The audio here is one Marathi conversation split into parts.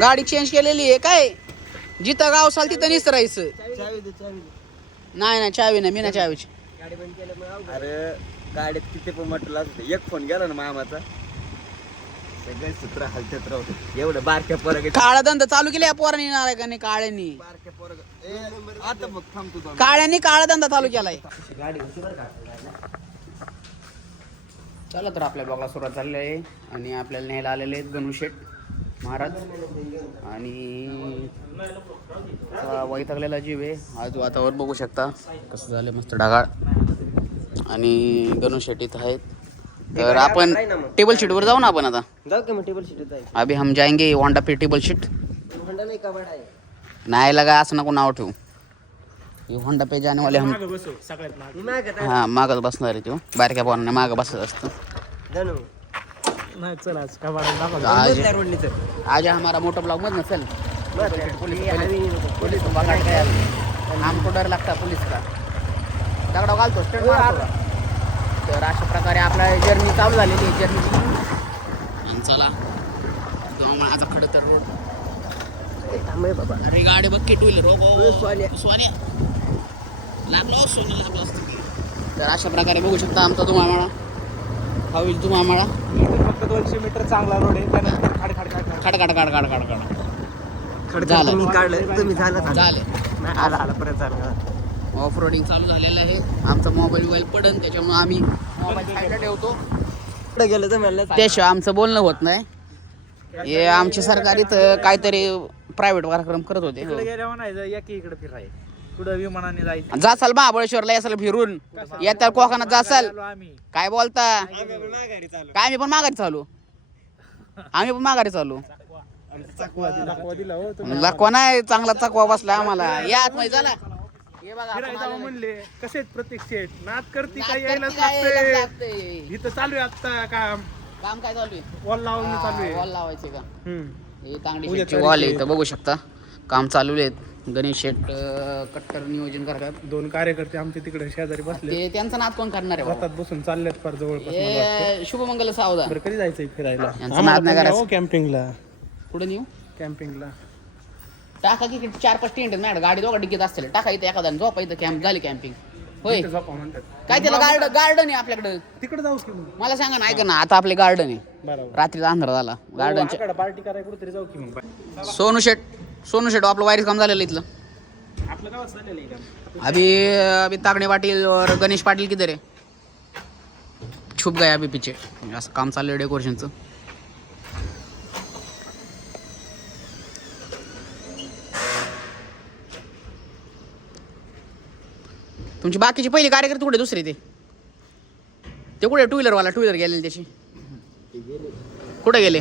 गाडी चेंज केलेली आहे काय? जिथं गाव असाल तिथं निसरायचं. नाही नाही चावी नाही, मी ना चावीची. अरे गाडीत किती पण म्हटलं असतं, एक फोन गेला ना मामाचा सगळे सूत्र हलत्यात राहते. एवढं बारक्या पोरग काळा धंदा चालू केला या पोरांनी, नारायकांनी, काळ्यांनी. बारक्या पोरग आता मग थांब तू काळ्यांनी काळा धंदा चालू केलाय. चला तर आपल्या ब्लॉगला सुरुवात झालेली आहे आणि आपल्याला न्यायला आलेले आहेत गणुशेठ महाराज आणि वैतागलेला जीव आहे. आज वातावरण बघू शकता कसं झालं, मस्त ढगाळ आणि गणुशेठ इथं आहेत. तर आपण टेबल शीटवर जाऊ ना. आपण आता जाऊ का मग टेबल शीट जायचं. अभी हम जाएंगे होंडा पे टेबल शीट. नाही लगा असं नको नाव ठेवू. ये होंडा पे जाने वाले हम. हाँ मागच बसणार आहे तो, बारक्या पोरांना मागं बसत असतं. आज हमारा मोटर ब्लॉग मत ना चल. पुलिस हमको डर लगता पुलिस का. दगडा घालतो स्टेट मारतो. तर अशा प्रकारे आपला जर्नी चालू झालेली आहे. जर्नी चला माझा खडं तर रोड. अरे गाडी बघ की टू व्हीलर सोन्या लागलो सोने लागलो असतं. तर अशा प्रकारे बघू शकता आमचा धुमामाळा. हा होईल धुमामाळा. फक्त 200 मीटर चांगला रोड आहे, त्यानंतर खाड झालं परत झालं. ऑफ रोडिंग चालू झालेलं आहे. आमचा मोबाईल पडन त्याच्यामुळे आम्ही मोबाईल साईडला ठेवतो. पुढे गेलं तर म्हणलं त्याशिवाय आमचं बोलणं होत नाही. हे आमचे सरकार इथं काहीतरी प्रायव्हेट कार्यक्रम करत होते. गेल्या म्हणायचं या की इकडे फिराय, कुठं विमानाने जायचं. जासाल महाबळेश्वरला यासाल फिरून येत्या कोकणात जासाल. काय बोलता काय? मी पण माघारी चालू. आम्ही पण माघारी चालू. लकवा नाही, चांगला चकवा बसला आम्हाला. या आतमध्ये चला. हे बघा म्हणले कसे प्रत्येक सेट नाद करती काय यायलाच लागतंय. लागते. इथं चालू आहे आता काम. काम काय चालू आहे? वॉल लावून चालू आहे. वॉल लावायचे का? हे तांगडी शेटची वॉल आहे इथं बघू शकता. काम चालू आहेत. गणेश शेट कट्टर नियोजन करतात. 2 कार्यकर्ते आमचे तिकडे शेजारी बसले. ते त्यांचा नाद कोण करणार आहे? हातात बसून चाललेत फार जवळपास. हे शुभमंगल सावधा. बरं कधी जायचंय फिरायला? यांचा नाद नाही करायचा. कॅम्पिंगला. पुढे नेऊ कॅम्पिंगला टाका की 4-5 टेंट मॅड गाडी दोघा डिग्गीत असतील. टाका इथं एखादा झोपा इथं. कॅम्प झाली कॅम्पिंग होय. काय त्याला गार्डन आहे आपल्याकडं. तिकडे जाऊ की मला सांगा ना. ऐका ना, आता आपले गार्डन आहे. बरोबर. रात्रीचा अंधार झाला. गार्डनच्या पार्टी करायला कुठेतरी जाऊ की मग. सोनू शेट आपलं वायरीच काम झालेलं इथलं. आपलं गावात चाललेलं आहे का? अभी तागणे पाटील और गणेश पाटील किधर है? छुप गया अभी पीछे. असं काम चाललं आहे डेकोरेशनचं. तुमची बाकीचे पहिले कार्यकर्ते कुठे? दुसरे ते कुठे? टू व्हीलर गेलेले त्याची कुठे गेले?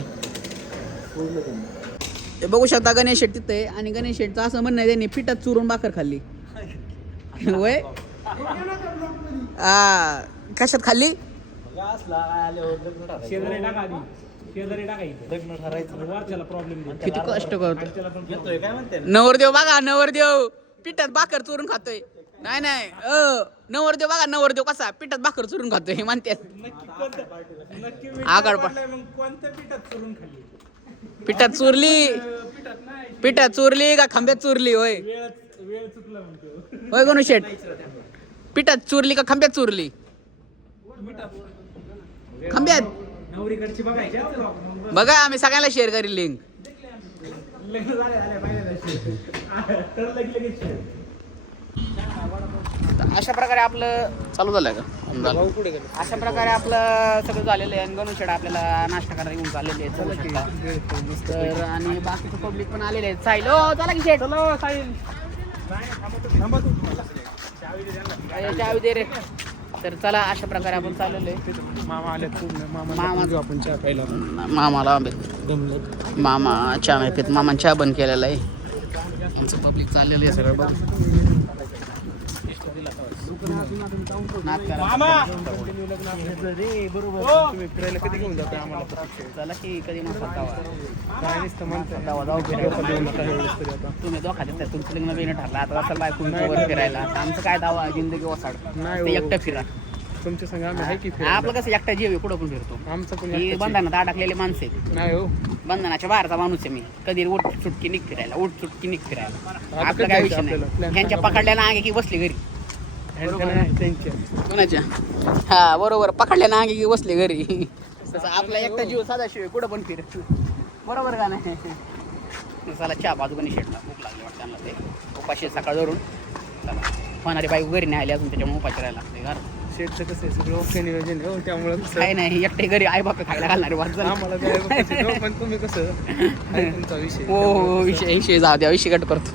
ते बघू शकता गणेश शेट तिथे आहे. आणि गणेश शेटचं असं म्हणणं आहे त्यांनी पिठात चुरून भाकर खाल्ली. वय कशात खाल्ली? किती कष्ट करतो नवरदेव. बघा नवरदेव पिठात भाकर चुरून खातोय. नाही नवरदेव बघा. नवरदेव कसा पिठात भाकर चुरून खातोय म्हणतात. आगळ पिठात चुरली का खांब्यात चुरली? होय होय गणेश शेट, पिठात चुरली का खांब्यात चुरली? खांब्यात. बघा आम्ही सगळ्याला शेअर करील लिंक. अशा प्रकारे आपलं चालू झालंय का? अशा प्रकारे आपलं सगळं झालेलं आहे. आणि गणेश शेट आपल्याला नाश्ता करायला येऊन चाललेले आहेत. तर आणि बाकीचं पब्लिक पण आलेले आहेत. साहिल चला की शेट. चावी दे रे. तर चला अशा प्रकारे आपण चाललेलो आहे. मामा आले. आपण चहा प्यायला. मामा चहा नाही पित. मामा चहा बंद केलेला आहे. आमचं पब्लिक चाललेलं आहे सगळं. बघ फिरायला कधी घेऊन जातो आम्हाला? चला की कधी म्हणतात तुम्ही दोघा देतात. तुमचं लग्न बिग्न ठरला आता असाल बायकोवर फिरायला. आमचं काय दावा जिंदगी वसाड. एकटं फिरा. तुमच्या संग आम्ही आहे की फिरायला. आपलं कसं एकटा जीव आहे, कुठं पण फिरतो. आमचं पण ही एकटाच बंधनात अडकलेले माणसं आहेत. आहे. नाही हो बंधनाच्या बाहेरचा माणूस आहे मी. कधी उठ सुटकी निघ फिरायला, उठ सुटकी निघ फिरायला. आता आपलं कधी काय जायचं विषय आपल्याला? नाही. Plan ह्यांच्या सांगा पकडल्यानं आगे की बसली घरी. ह्यांच्या नाही, त्यांच्या. कोणाच्या? हा बरोबर, पकडल्यानं आगे की बसले घरी. तसं आपला एकटा जीव साधाशिवाय कुठं पण फिर. बरोबर का नाही? चला चहा बाजूने शेटला भूक लागली वाटतं त्यांना. ते उपाशी सकाळ धरून चला होणारी बाईक घरी नाही आली अजून, त्याच्यामुळे उपाशी राहायला लागते घर. शेटचं कसं आहे सगळं ओके नियोजन आहे हो, त्यामुळं कसं काही नाही, एकटे घरी आई बाप खायला घालणारे वाट झालं. आम्हाला जायला पाहिजे हो, पण तुम्ही कसं आहे तुमचा विषय. हो हो, विषय जाऊ द्या, विषय कट करतो.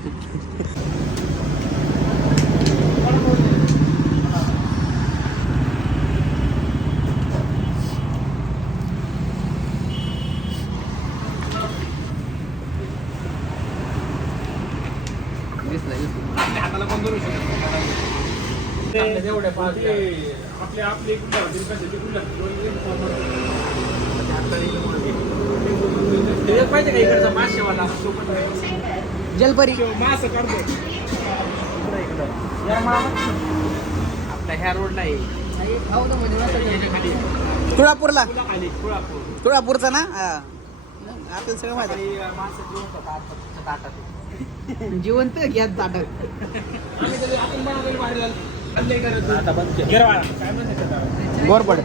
जलपरी आपल्या ह्या रोडला आहे तुळापूरला. तुळापूरचा ना? आपल्याला सगळं माहिती. जिवंत घ्या ताटक. गोरपड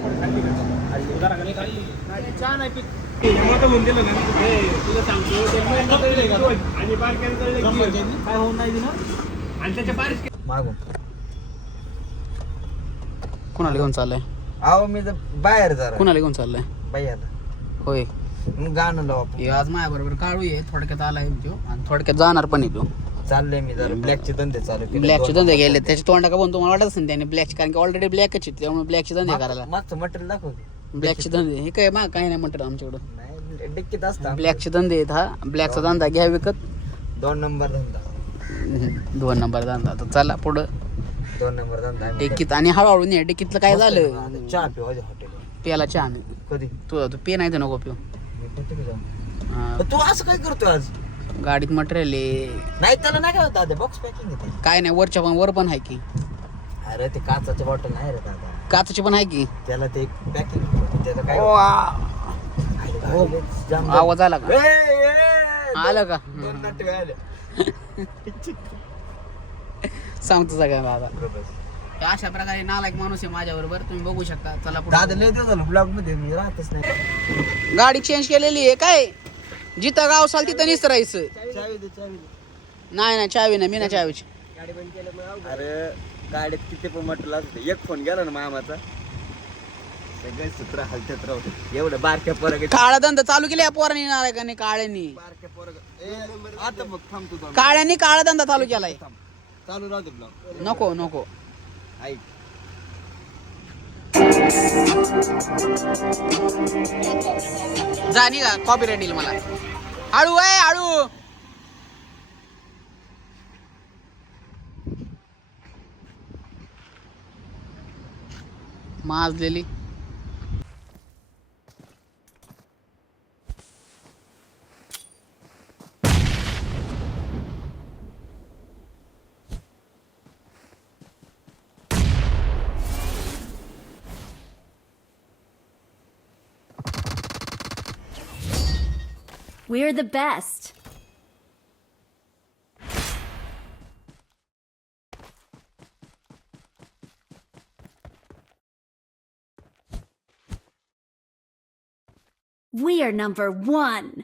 मागून कुणाला घेऊन चाललंय? अहो मी तर बाहेर जरा कुणाला घेऊन चाललंय? बाहेर होय, मग गाणं लाव आपण. हे आज माझ्या बरोबर काळू आहे, थोडक्यात आलाय तो आणि थोडक्यात जाणार पण येतो. चाललंय मी जरा ब्लॅकचे धंदे चालू केले. ब्लॅकचे धंदे गेले, त्याचे तोंडा का बनतो मला वाटत नाही त्याने ब्लॅकचे, कारण की ऑलरेडी ब्लॅकच आहे, त्यामुळे ब्लॅकचे धंदे करायला. मागचं मटेरियल दाखव. ब्लॅकचे धंदे हे काय माग काही नाही म्हणतात आमच्याकडं. नाही डिक्कीत असतं. ब्लॅकचे धंदे आहेत. हा ब्लॅकचा धंदा घ्या विकत. 2 नंबर धंदा. 2 नंबर धंदा. तर चला पुढं 2 नंबर धंदा. डिक्कीत आणि हळूहळू नाही. डिक्कीतलं काय झालं? चहा पिऊ हॉटेल प्याला चहा नाही. कधी तू पे नाही तर नको पिऊ. मी पितो की जाऊन. हा, तू असं काय करतो आज? गाडीत मटेरियल आहे. नाही त्याला नाही काय दादा, बॉक्स पॅकिंग आहे ते. काय नाही, वरच्या पण वर पण आहे की. अरे ते काचाचं बॉटल नाही रे दादा, काचची पण आहे की. त्याला ते पॅकिंग त्याला काय जाम आवाज आला का? ए, आलं का? 2 नाटवे आले. सांगतो सगळ्या बाबा. बरोबर. अशा प्रकारे नालायक माणूस आहे माझ्या बरोबर, तुम्ही बघू शकता. चला दादा पुढे. लय दिवस झालं ब्लॉग मध्ये मी राहतच नाही. गाडी चेंज केलेली आहे काय? जिथं गाव चाल तिथं निसरायचं. चावी दे, चावी दे. नाही नाही, चावी नाही, मी ना चावीची. अरे गाडीत किती पण मटेरियल असते, एक फोन गेला ना मामाचा सगळे सूत्र हलत्यात राहते. एवढं बारक्या पोरग काळा धंदा चालू केला या पोरांनी, नालायकांनी, काळ्यांनी. बारक्या पोरग आता बघ थांब तू काळ्यांनी काळा धंदा चालू केलाय. चालू राहते ब्लॉग. नको नको. ऐक जा निघा, कॉपीराइट येईल मला. हळू आहे हळू. माजलेली. We're the best. We are number 1.